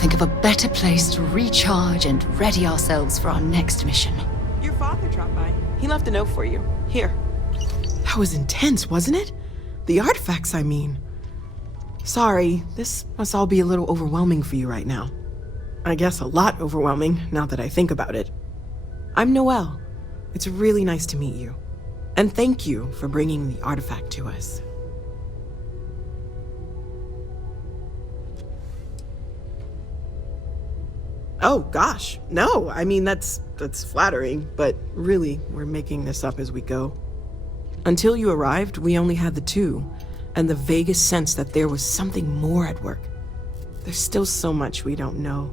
think of a better place to recharge and ready ourselves for our next mission. Your father dropped by. He left a note for you. Here. That was intense, wasn't it? The artifacts, I mean. Sorry, this must all be a little overwhelming for you right now. I guess a lot overwhelming, now that I think about it. I'm Noelle. It's really nice to meet you. And thank you for bringing the artifact to us. Oh, gosh. No, I mean, that's flattering, but really, we're making this up as we go. Until you arrived, we only had the two, and the vaguest sense that there was something more at work. There's still so much we don't know,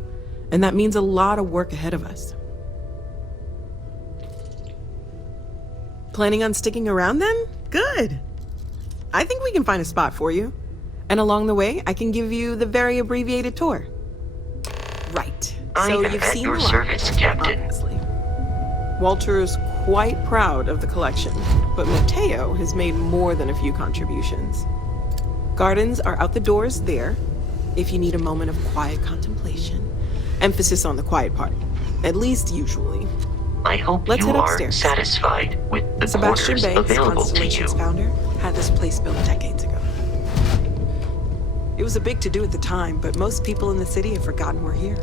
and that means a lot of work ahead of us. Planning on sticking around then? Good. I think we can find a spot for you. And along the way, I can give you the very abbreviated tour. Right. So you've seen your the lot, service, Captain. obviously. Walter is quite proud of the collection, but Mateo has made more than a few contributions. Gardens are out the doors there, if you need a moment of quiet contemplation. Emphasis on the quiet part, at least usually. I hope Let's you head are upstairs. satisfied with the Sebastian quarters Banks, available to you. Constellation's founder, had this place built decades ago. It was a big to-do at the time, but most people in the city have forgotten we're here.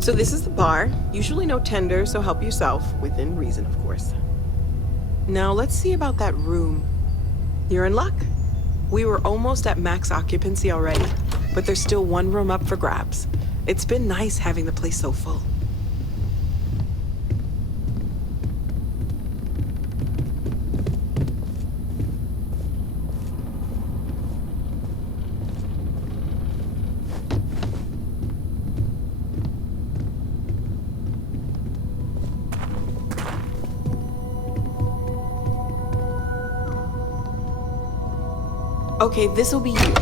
So this is the bar. Usually no tender, so help yourself, within reason, of course. Now let's see about that room. You're in luck. We were almost at max occupancy already, but there's still one room up for grabs. It's been nice having the place so full. Okay, this'll be you.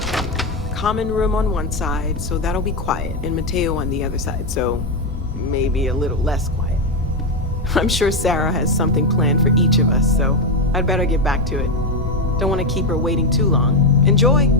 Common room on one side, so that'll be quiet, and Mateo on the other side, so maybe a little less quiet. I'm sure Sarah has something planned for each of us, so I'd better get back to it. Don't want to keep her waiting too long. Enjoy!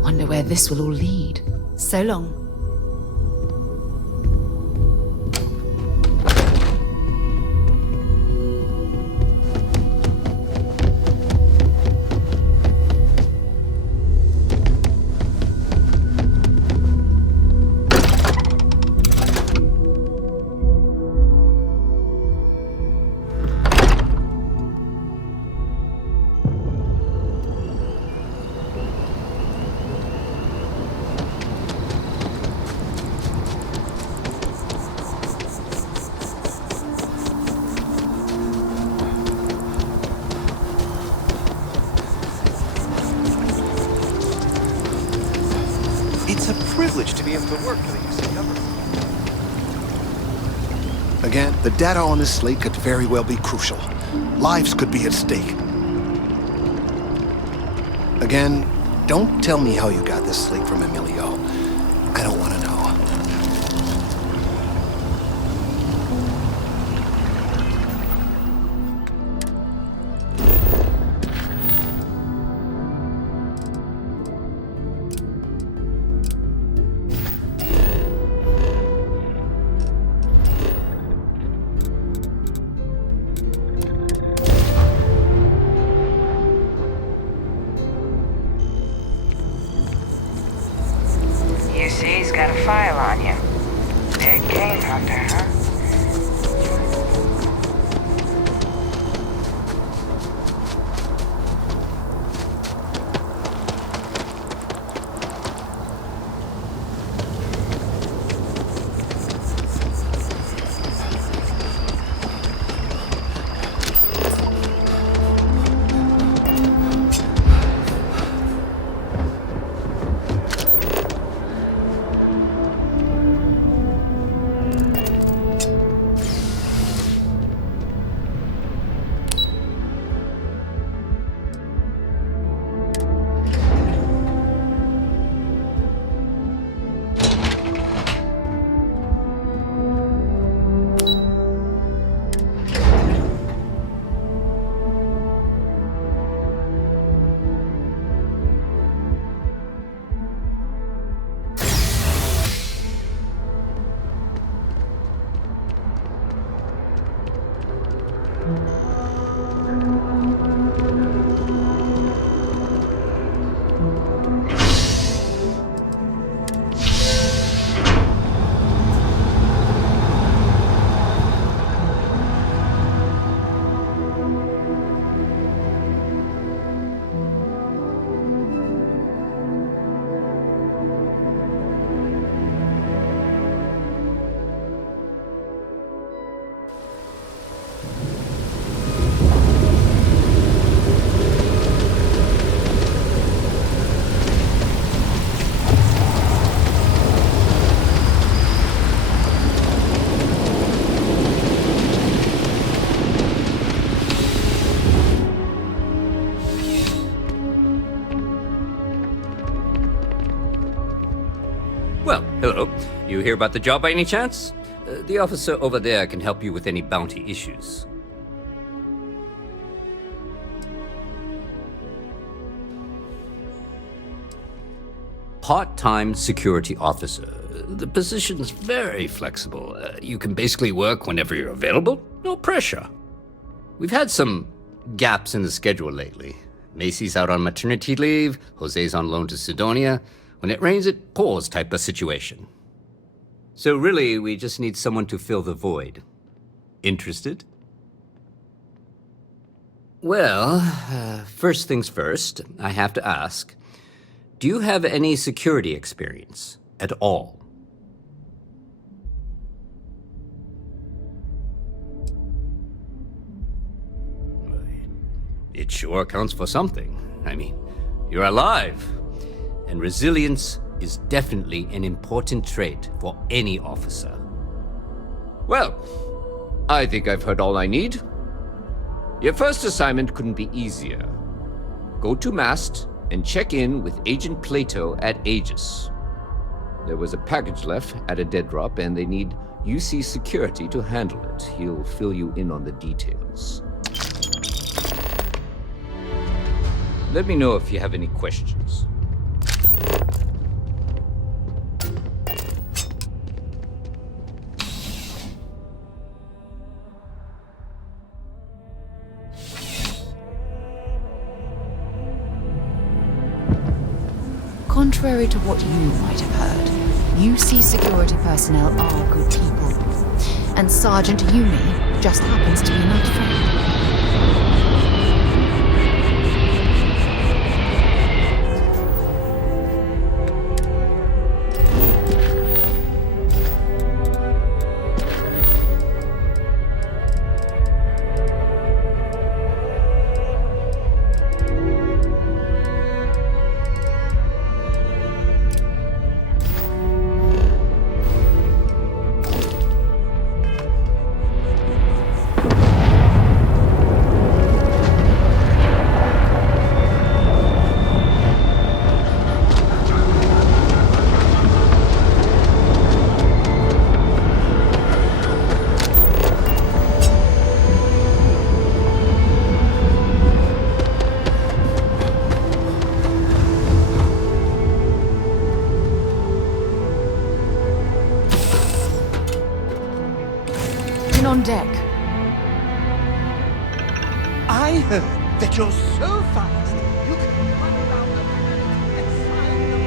Wonder where this will all lead. So long. It's a privilege to be able to work for the UC government. Again, the data on this slate could very well be crucial. Lives could be at stake. Again, don't tell me how you got this slate from Emilio. I don't want to know. got a file on you. Big game hunter, huh? Well, hello. You hear about the job by any chance? The officer over there can help you with any bounty issues. Part-time security officer. The position's very flexible. You can basically work whenever you're available. No pressure. We've had some gaps in the schedule lately. Macy's out on maternity leave, Jose's on loan to Sidonia. When it rains, it pours type of situation. So really, we just need someone to fill the void. Interested? Well, first things first, I have to ask, do you have any security experience at all? It sure counts for something. I mean, you're alive. And resilience is definitely an important trait for any officer. Well, I think I've heard all I need. Your first assignment couldn't be easier. Go to Mast and check in with Agent Plato at Aegis. There was a package left at a dead drop, and they need UC security to handle it. He'll fill you in on the details. Let me know if you have any questions. Contrary to what you might have heard, UC security personnel are good people. And Sergeant Yumi just happens to be an old friend. On deck. I heard that you're so fast you can run around the planet and find the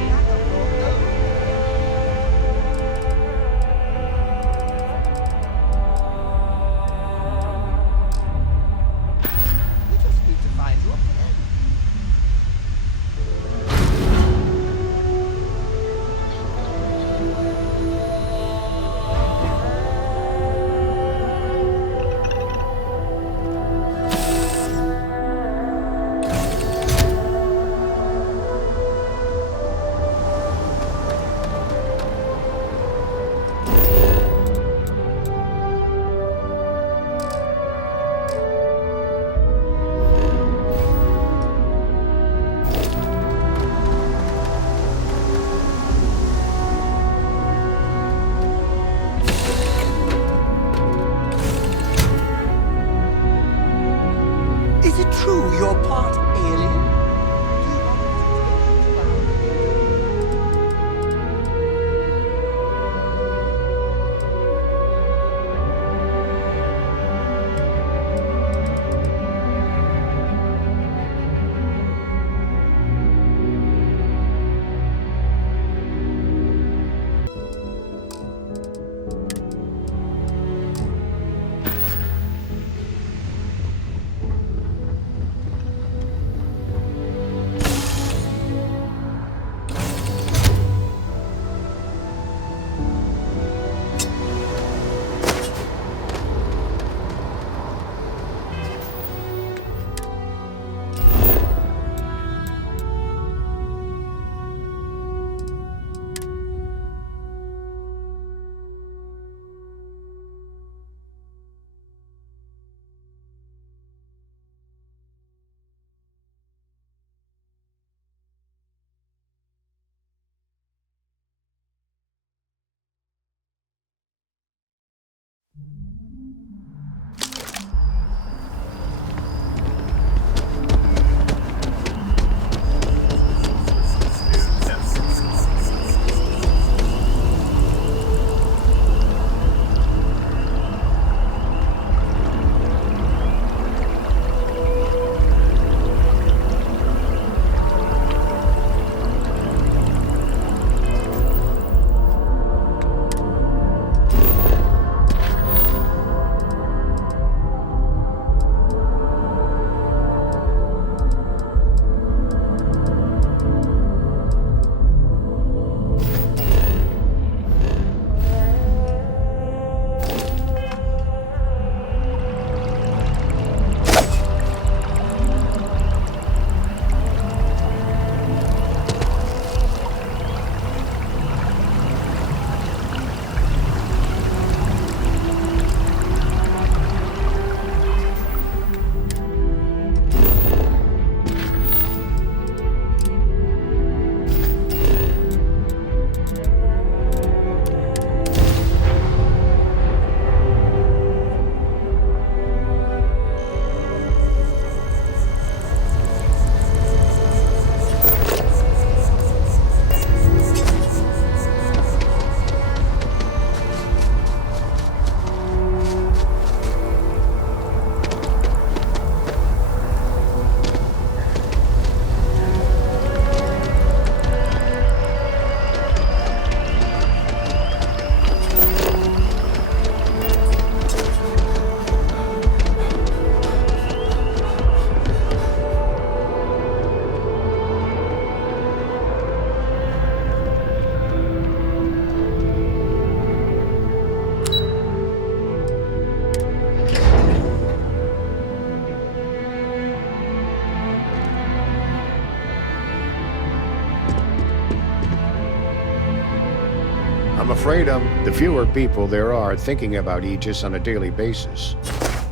I'm afraid the fewer people there are thinking about Aegis on a daily basis.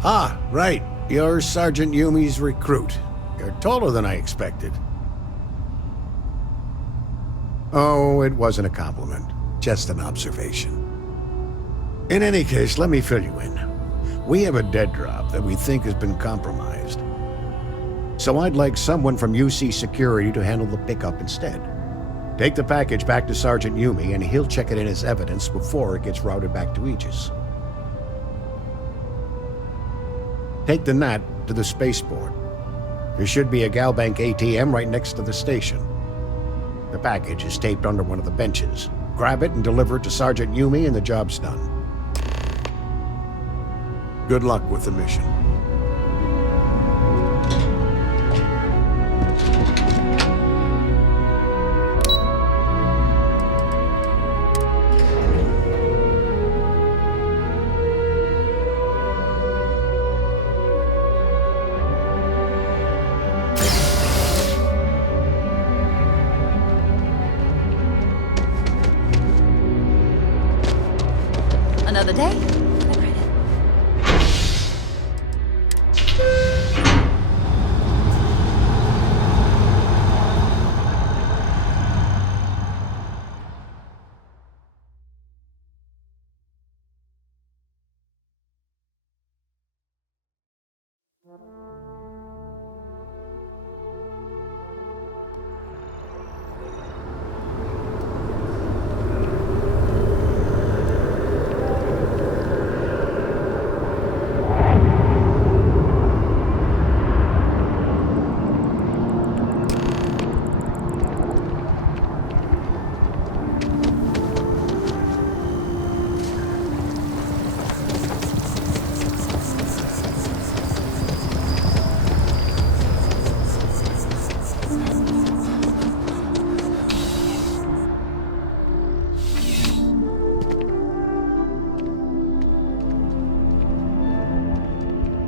Ah, right. You're Sergeant Yumi's recruit. You're taller than I expected. Oh, it wasn't a compliment. Just an observation. In any case, let me fill you in. We have a dead drop that we think has been compromised. So I'd like someone from UC Security to handle the pickup instead. Take the package back to Sergeant Yumi, and he'll check it in as evidence before it gets routed back to Aegis. Take the NAT to the spaceport. There should be a Galbank ATM right next to the station. The package is taped under one of the benches. Grab it and deliver it to Sergeant Yumi, and the job's done. Good luck with the mission. Another day, another credit.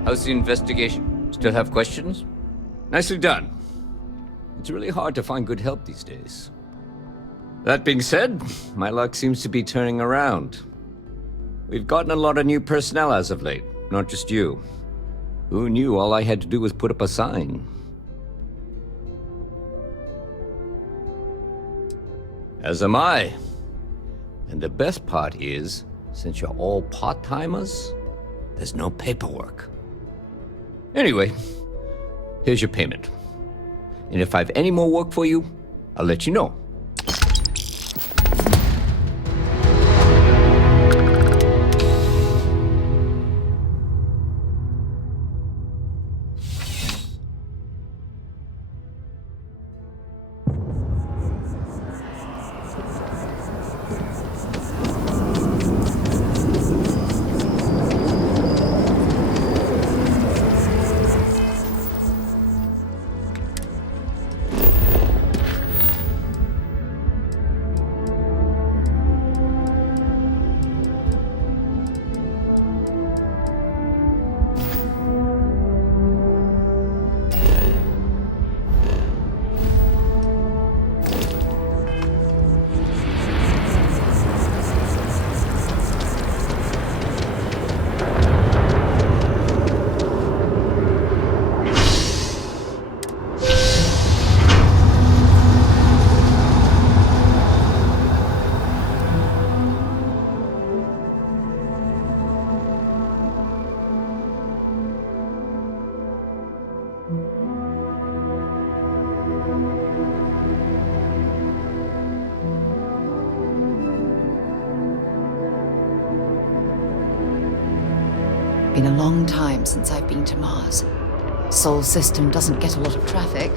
How's the investigation? Still have questions? Nicely done. It's really hard to find good help these days. That being said, my luck seems to be turning around. We've gotten a lot of new personnel as of late, not just you. Who knew all I had to do was put up a sign? As am I. And the best part is, Since you're all part-timers, there's no paperwork. Anyway, here's your payment. And if I have any more work for you, I'll let you know. Been a long time since I've been to Mars. Sol system doesn't get a lot of traffic.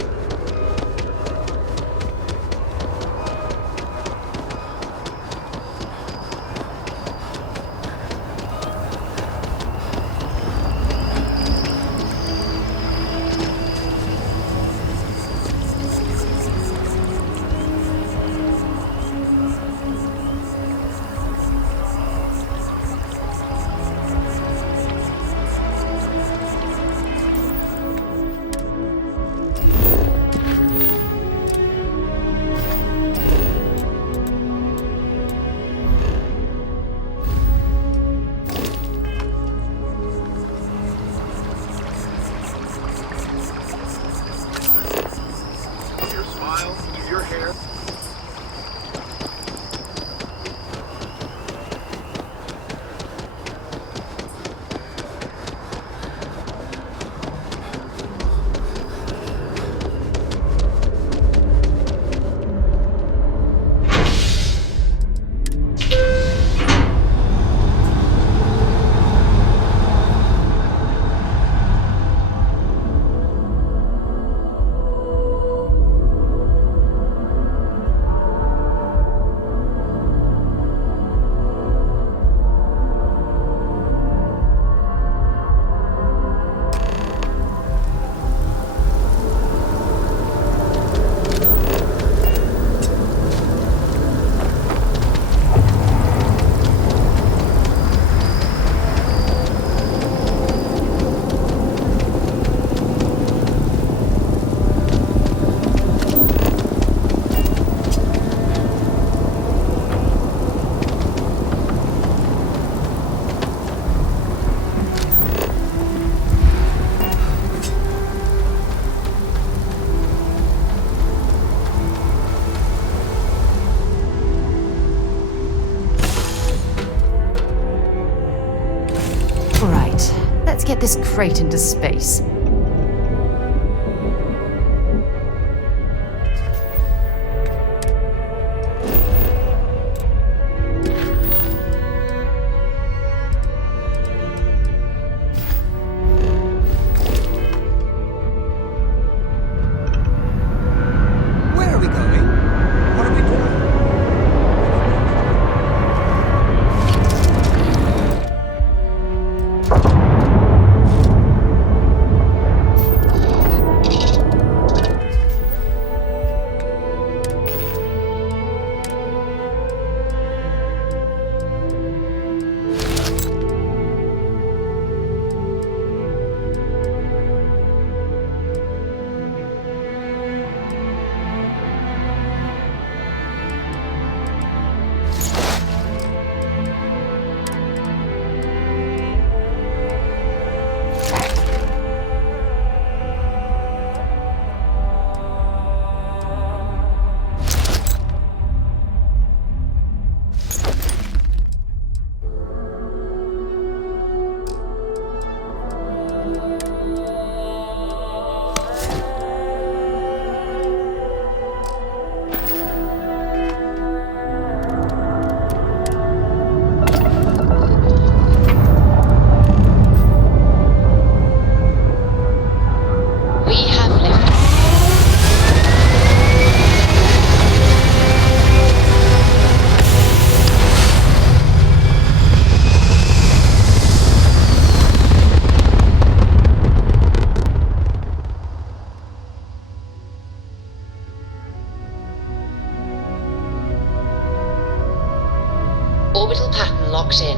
Let's get this crate into space. Where are we going? What are we doing? orbital pattern locked in.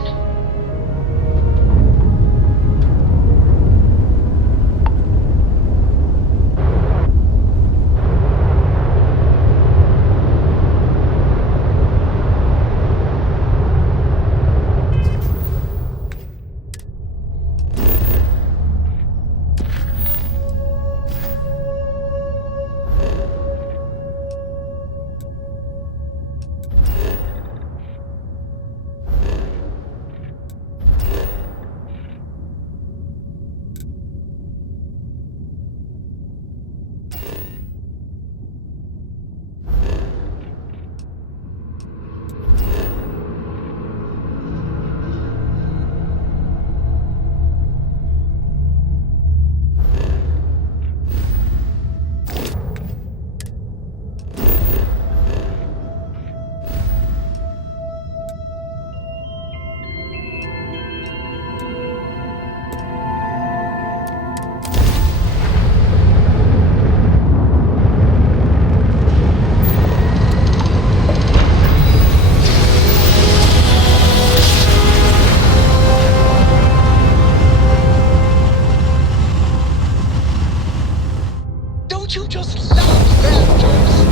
Don't you just love Belgians?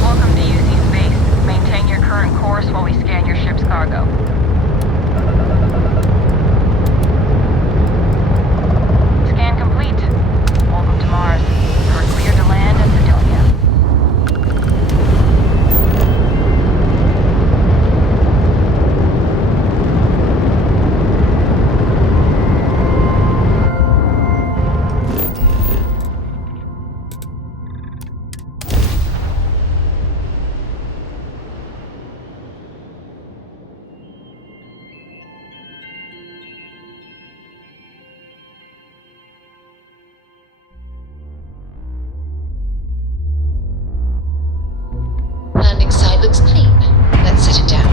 Welcome to UC Space. Maintain your current course while we scan your ship's cargo. Scan complete. Welcome to Mars. You're clear to land at Sedonia. Landing site looks clean. Let's set it down.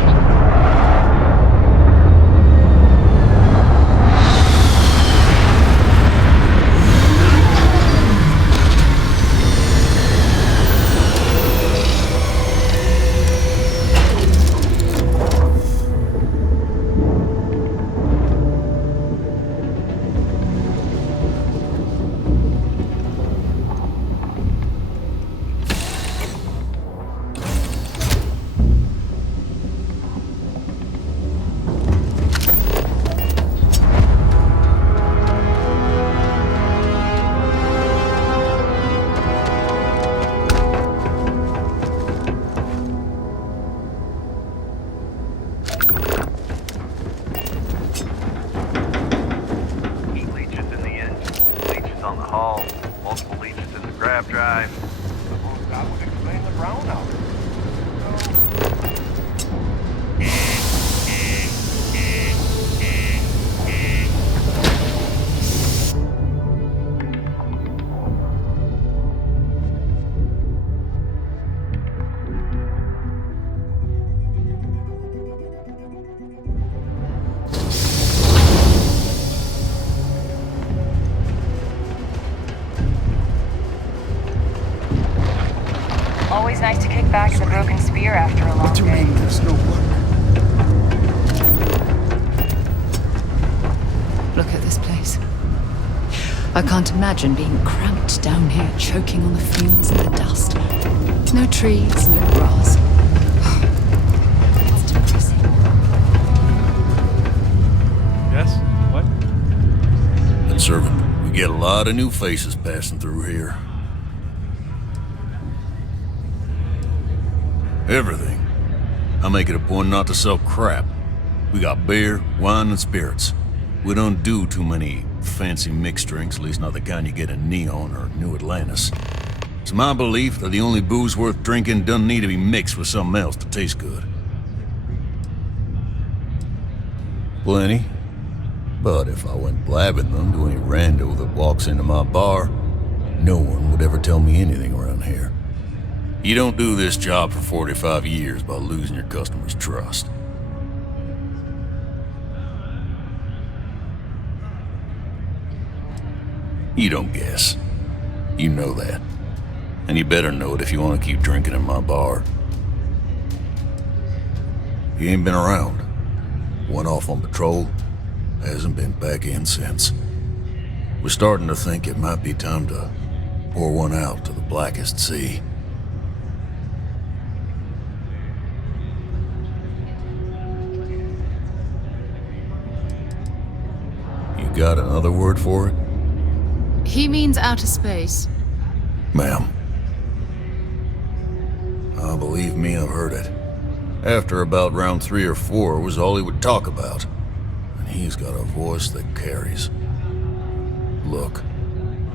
Heat leeches in the engine, leeches on the hull, multiple leeches in the grav drive. Suppose that would explain the brownout. Always nice to kick back in the broken sphere after a long day. There's no work. Look at this place. I can't imagine being cramped down here, choking on the fumes and the dust. No trees, no grass. It's depressing. Yes? What? And servant, we get a lot of new faces passing through here. Everything. I make it a point not to sell crap. We got beer, wine, and spirits. We don't do too many fancy mixed drinks, at least not the kind you get in Neon or New Atlantis. It's my belief that the only booze worth drinking doesn't need to be mixed with something else to taste good. Plenty. But if I went blabbing them to any rando that walks into my bar, no one would ever tell me anything around here. You don't do this job for 45 years by losing your customers' trust. You don't guess. You know that. And you better know it if you want to keep drinking in my bar. He ain't been around. Went off on patrol, hasn't been back in since. We're starting to think it might be time to pour one out to the blackest sea. You got another word for it? He means outer space. Ma'am. Believe me, I've heard it. After about round 3 or 4 was all he would talk about. And he's got a voice that carries. Look,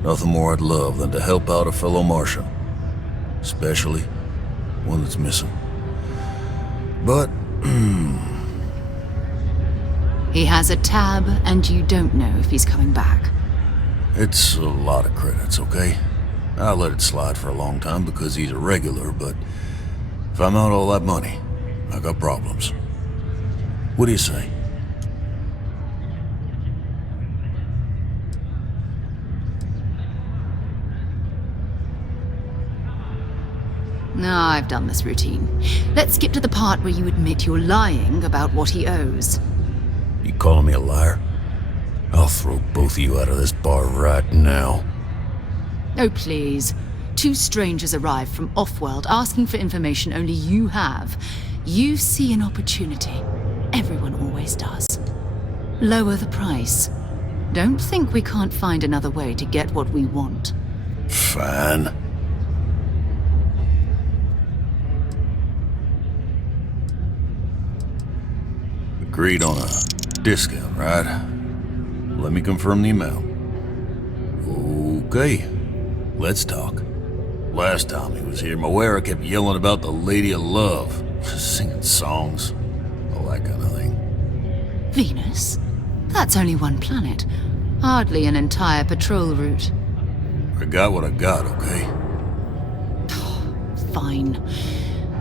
nothing more I'd love than to help out a fellow Martian. Especially one that's missing. But, He has a tab, and you don't know if he's coming back. it's a lot of credits, okay? I let it slide for a long time because he's a regular, but if I'm out all that money, I got problems. What do you say? No, I've done this routine. Let's skip to the part where you admit you're lying about what he owes. You calling me a liar? I'll throw both of you out of this bar right now. Oh, please. 2 strangers arrive from off-world asking for information only you have. You see an opportunity. Everyone always does. Lower the price. Don't think we can't find another way to get what we want. Fine. Agreed on a discount, right? Let me confirm the amount. Okay, let's talk. Last time he was here, Moira kept yelling about the Lady of Love, singing songs, all that kind of thing. Venus? That's only one planet. Hardly an entire patrol route. I got what I got, okay? Fine.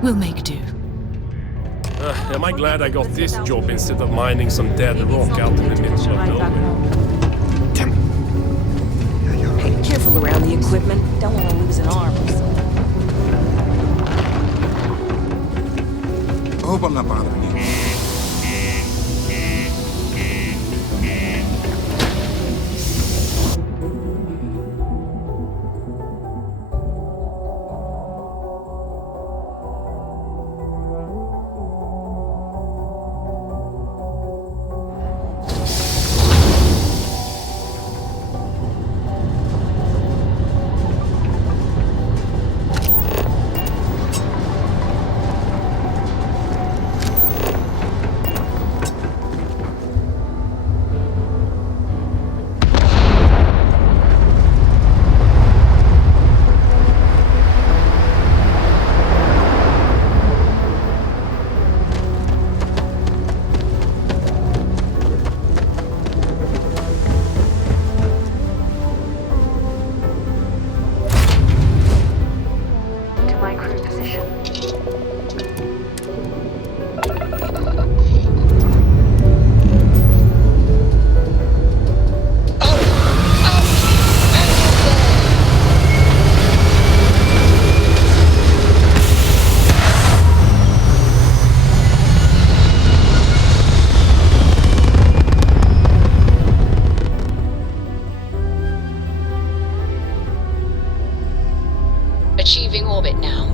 We'll make do. Am I glad I got this job instead of mining some dead rock out in the middle of nowhere? Hey, careful around the equipment. Don't want to lose an arm or something. I hope I'm not bothering you. Achieving orbit now.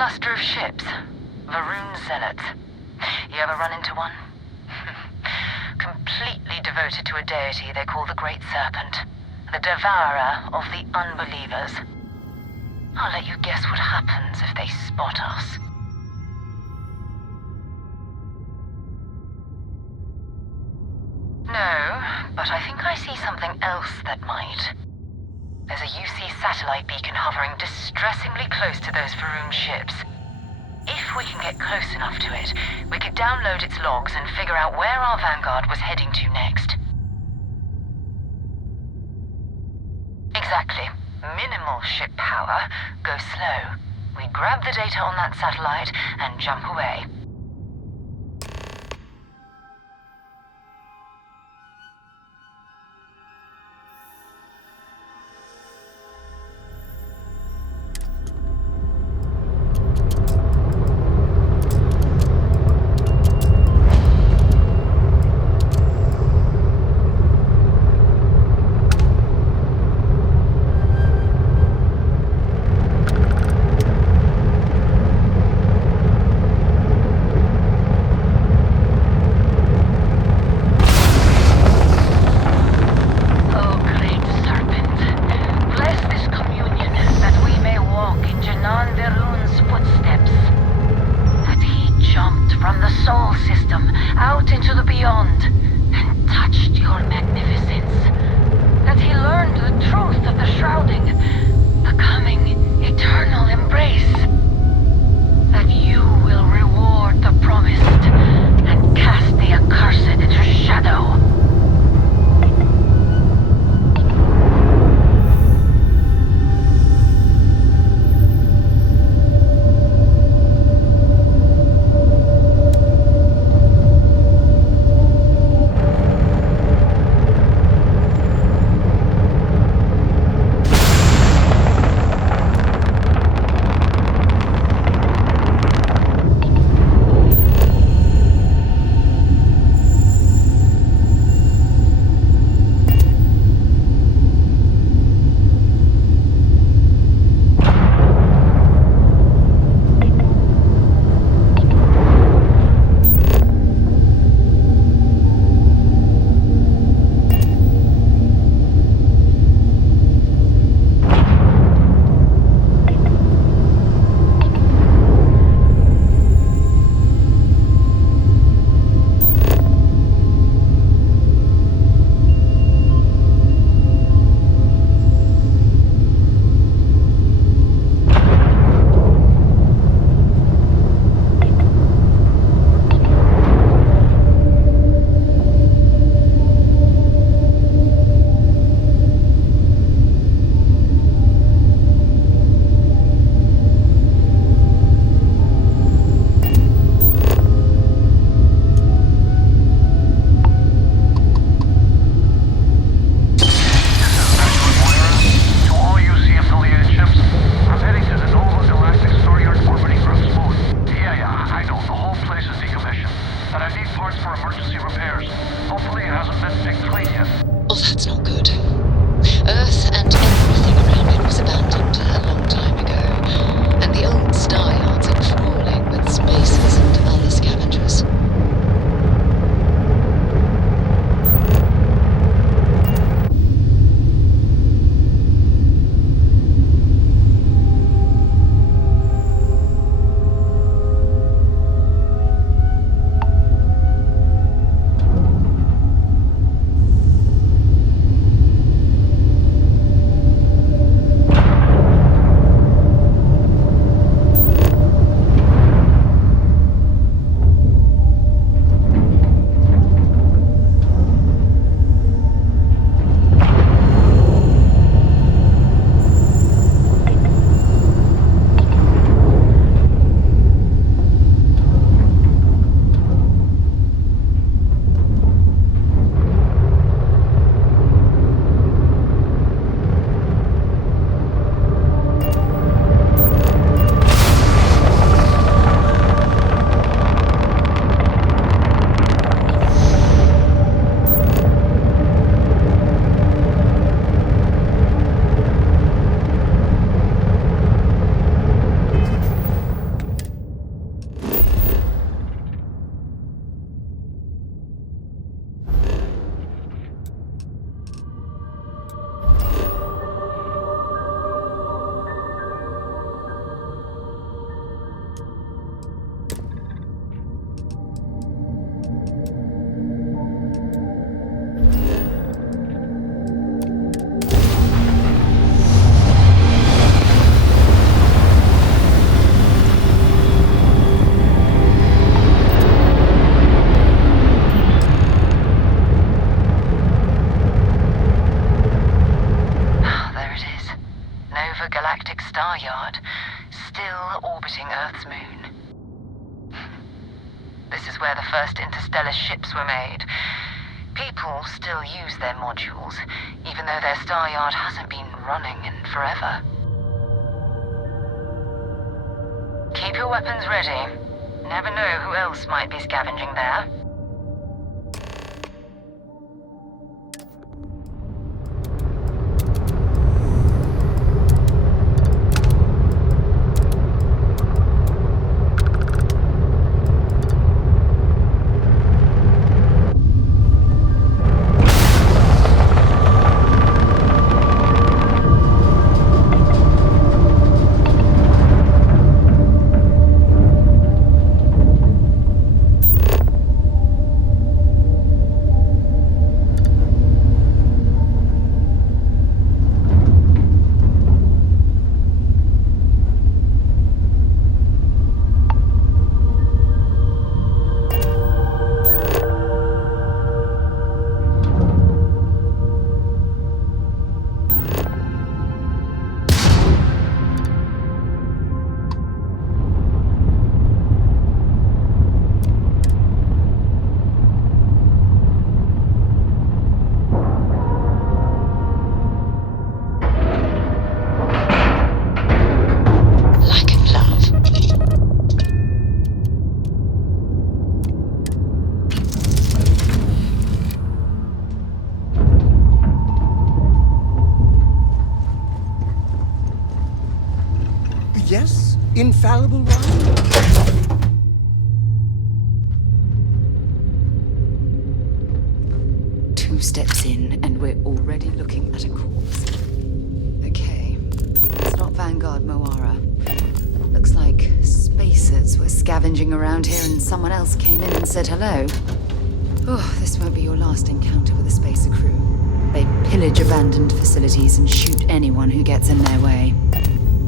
cluster of ships. Varun zealots. You ever run into one? Completely devoted to a deity they call the Great Serpent. The devourer of the unbelievers. I'll let you guess what happens if they spot us. something else that might. There's a UC satellite beacon hovering distressingly close to those Faroon ships. If we can get close enough to it, we could download its logs and figure out where our vanguard was heading to next. Exactly. Minimal ship power. Go slow. We grab the data on that satellite and jump away. orbiting Earth's moon. This is where the first interstellar ships were made. People still use their modules, even though their star yard hasn't been running in forever. Keep your weapons ready. Never know who else might be scavenging there. Yes? Infallible one? 2 steps in, and we're already looking at a corpse. Okay, it's not Vanguard Moara. Looks like spacers were scavenging around here and someone else came in and said hello. Oh, this won't be your last encounter with a spacer crew. They pillage abandoned facilities and shoot anyone who gets in their way.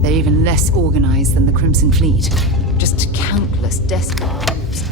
They're even less organized than the Crimson Fleet. Just countless desperate groups.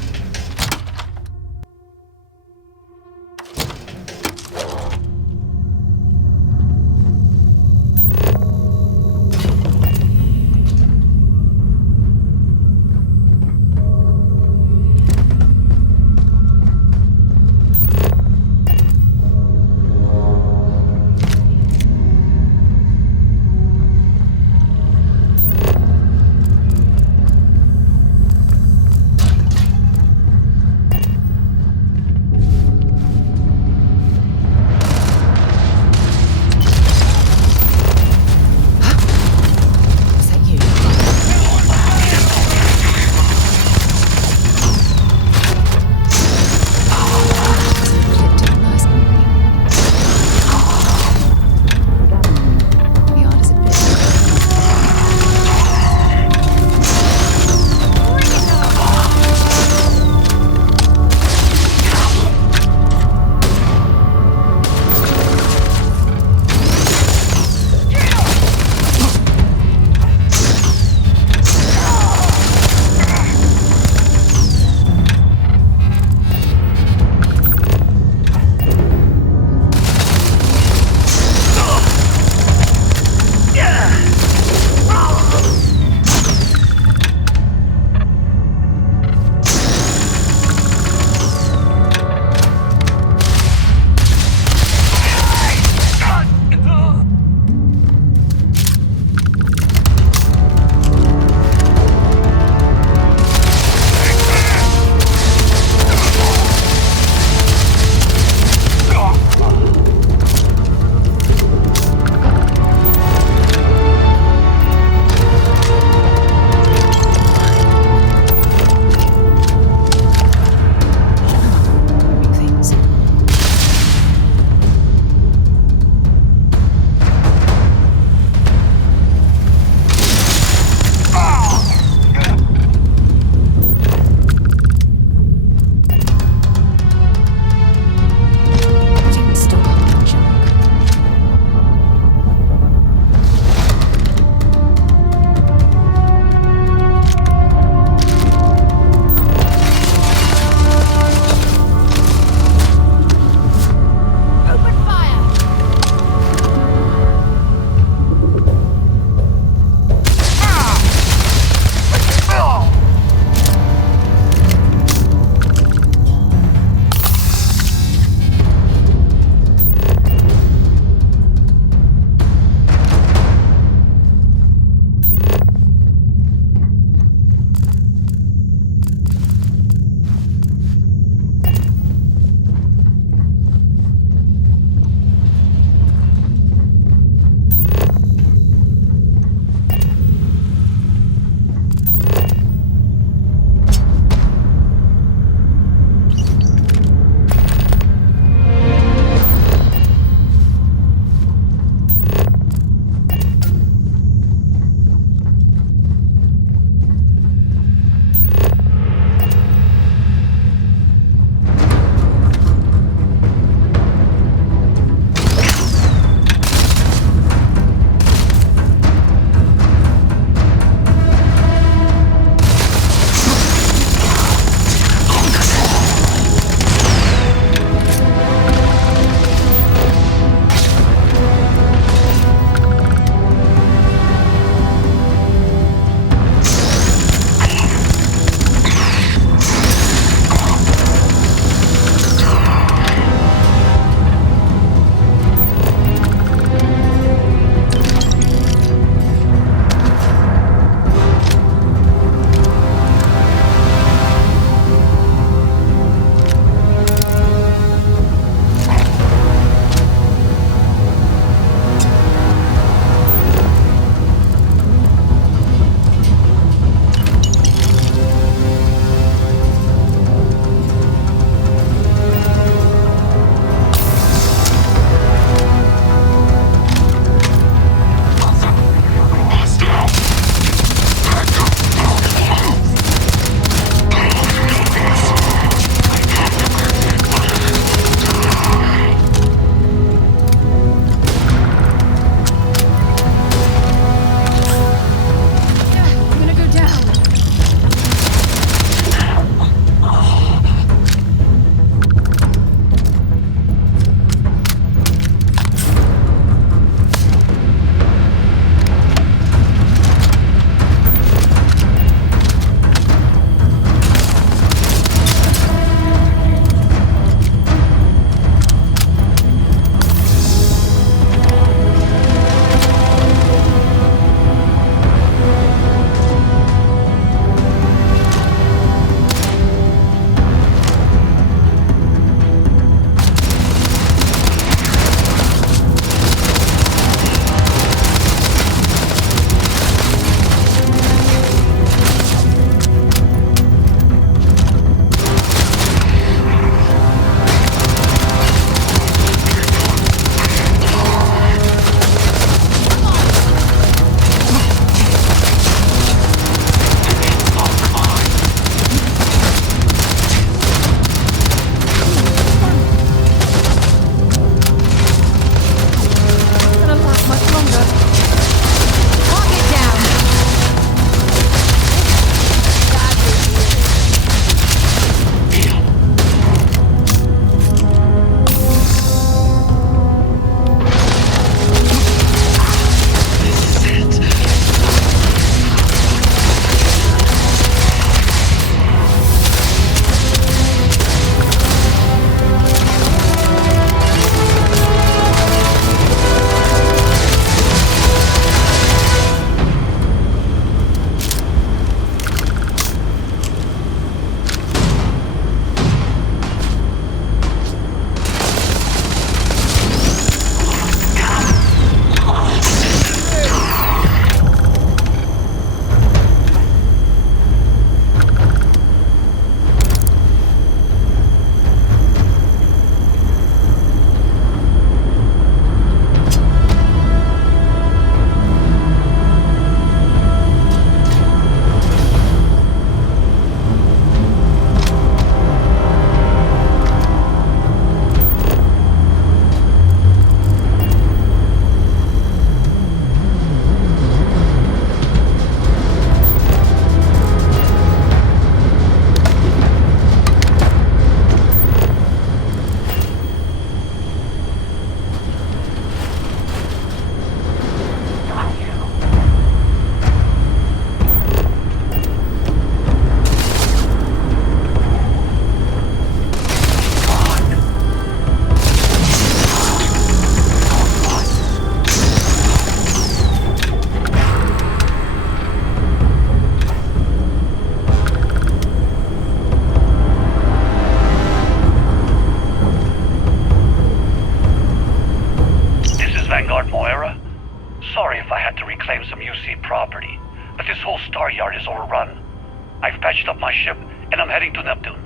I've patched up my ship, and I'm heading to Neptune.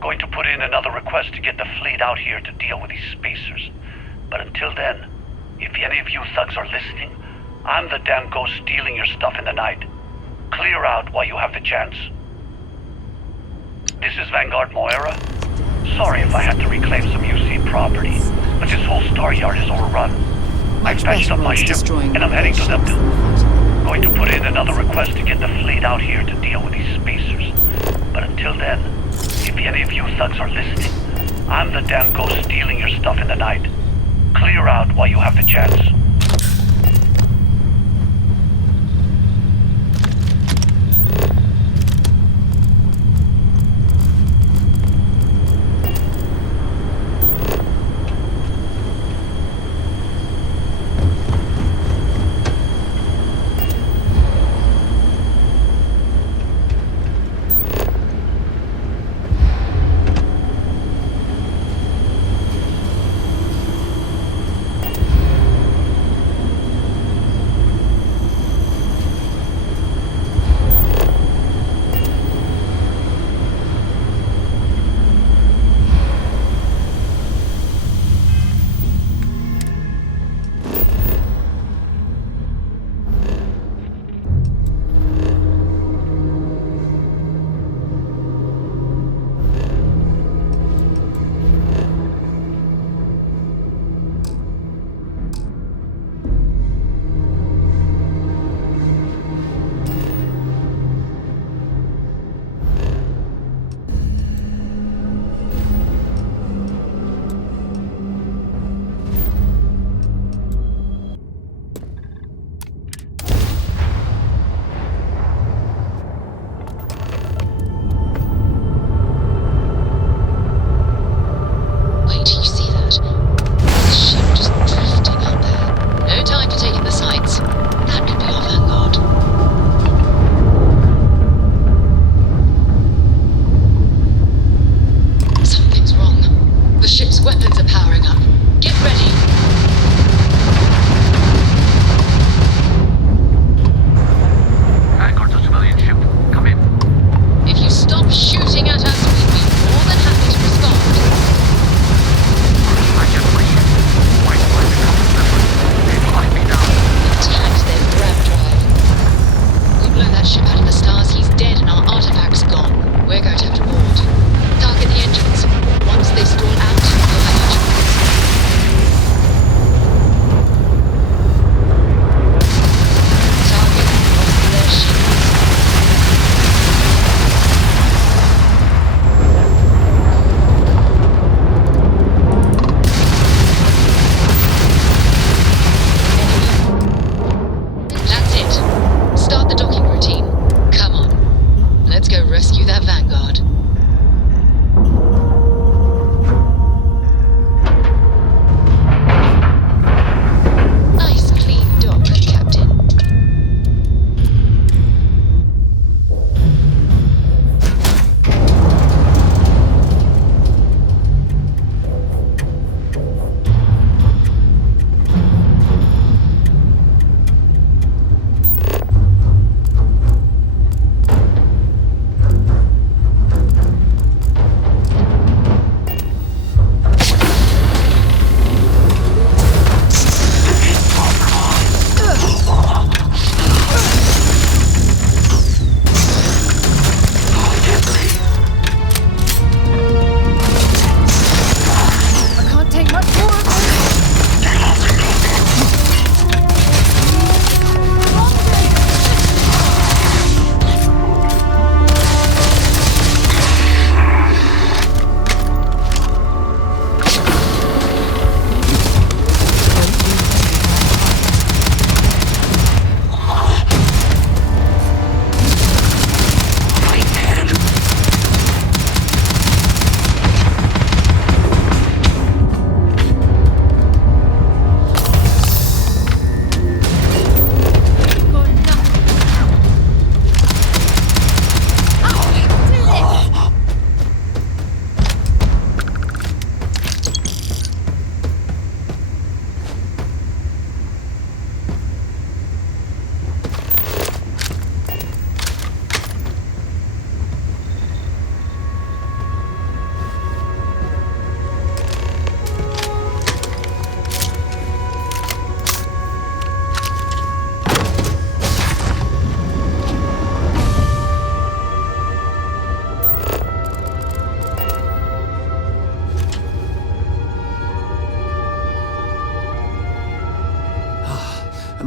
Going to put in another request to get the fleet out here to deal with these spacers. But until then, if any of you thugs are listening, I'm the damn ghost stealing your stuff in the night. Clear out while you have the chance. This is Vanguard Moira. Sorry if I had to reclaim some UC property, but this whole star yard is overrun. I've patched up my ship, and I'm heading to Neptune. Going to put in another request to get the fleet out here to deal with these spacers. But until then, if any of you thugs are listening, I'm the damn ghost stealing your stuff in the night. Clear out while you have the chance.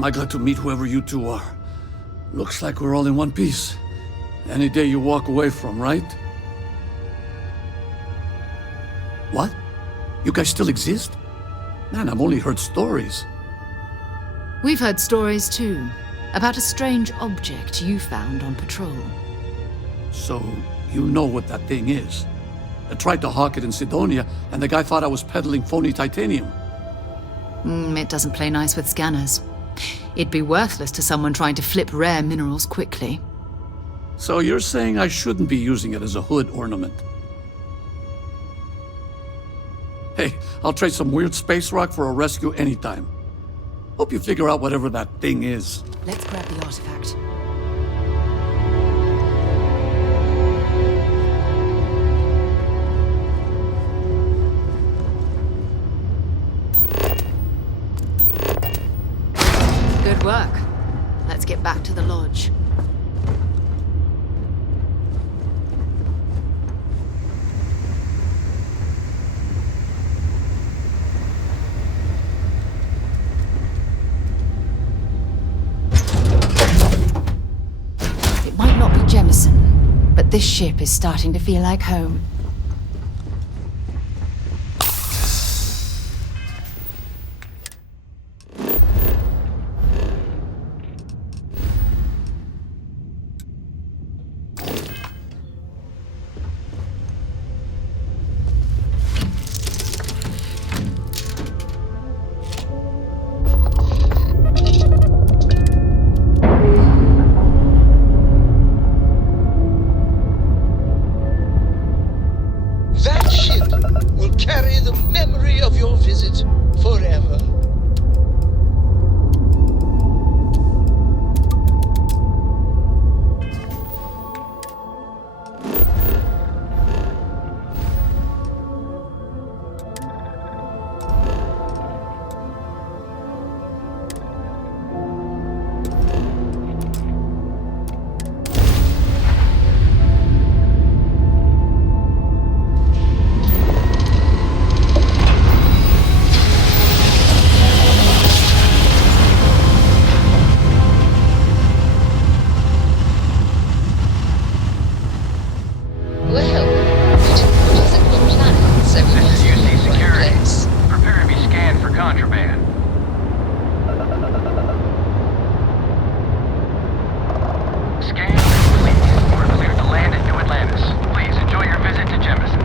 I glad to meet whoever you two are. Looks like we're all in one piece. Any day you walk away from, right? What? You guys still exist? Man, I've only heard stories. We've heard stories too, about a strange object you found on patrol. So, you know what that thing is? I tried to hawk it in Sidonia, and the guy thought I was peddling phony titanium. It doesn't play nice with scanners. It'd be worthless to someone trying to flip rare minerals quickly. So you're saying I shouldn't be using it as a hood ornament? Hey, I'll trade some weird space rock for a rescue anytime. Hope you figure out whatever that thing is. Let's grab the artifact. Good work. Let's get back to the lodge. It might not be Jemison, but this ship is starting to feel like home. That ship will carry the memory of your visit forever. Well, we didn't visit the planet, so we must be in the right place. Prepare to be scanned for contraband. Scan complete. We're cleared to land at New Atlantis. Please enjoy your visit to Jemison.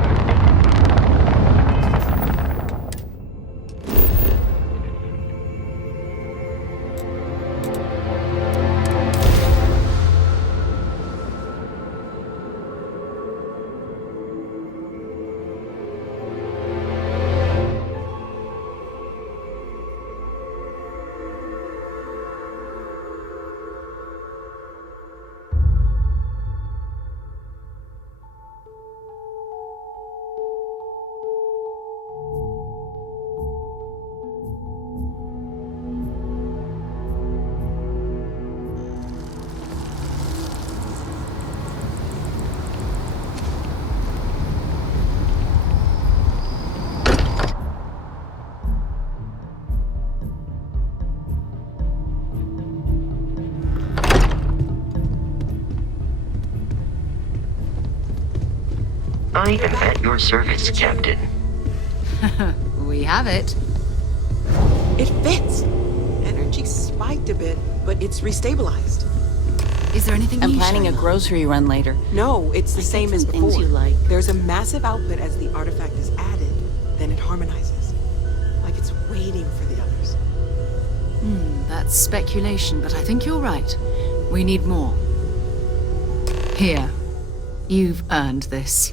I am at your service, Captain. We have it. It fits. Energy spiked a bit, but it's restabilized. Is there anything I'm new, planning a Sherlock? grocery run later. No, it's the same as things before. you like. There's a massive output as the artifact is added, then it harmonizes. Like it's waiting for the others. That's speculation, but I think you're right. We need more. Here. You've earned this.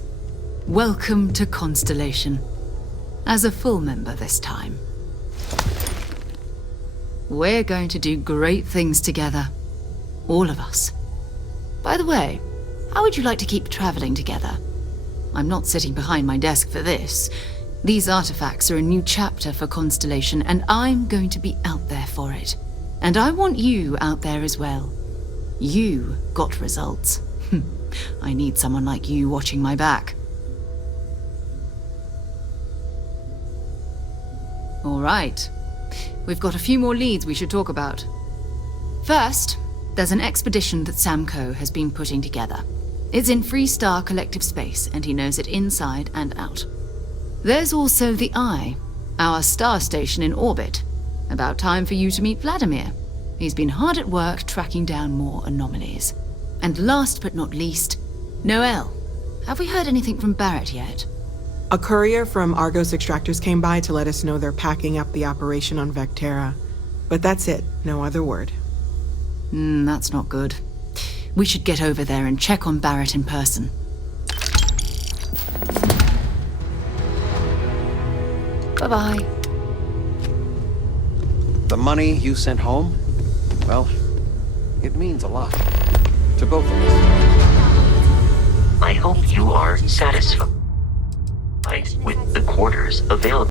Welcome to Constellation. As a full member this time. We're going to do great things together. All of us. By the way, how would you like to keep traveling together? I'm not sitting behind my desk for this. These artifacts are a new chapter for Constellation, and I'm going to be out there for it. And I want you out there as well. You got results. I need someone like you watching my back. All right. We've got a few more leads we should talk about. First, there's an expedition that Samco has been putting together. It's in Freestar Collective Space, and he knows it inside and out. There's also the Eye, our star station in orbit. About time for you to meet Vladimir. He's been hard at work tracking down more anomalies. And last but not least, Noel. Have we heard anything from Barrett yet? A courier from Argos Extractors came by to let us know they're packing up the operation on Vectera. But that's it, no other word. That's not good. We should get over there and check on Barrett in person. Bye-bye. The money you sent home? Well, it means a lot. To both of us. I hope you are satisfied with the quarters available.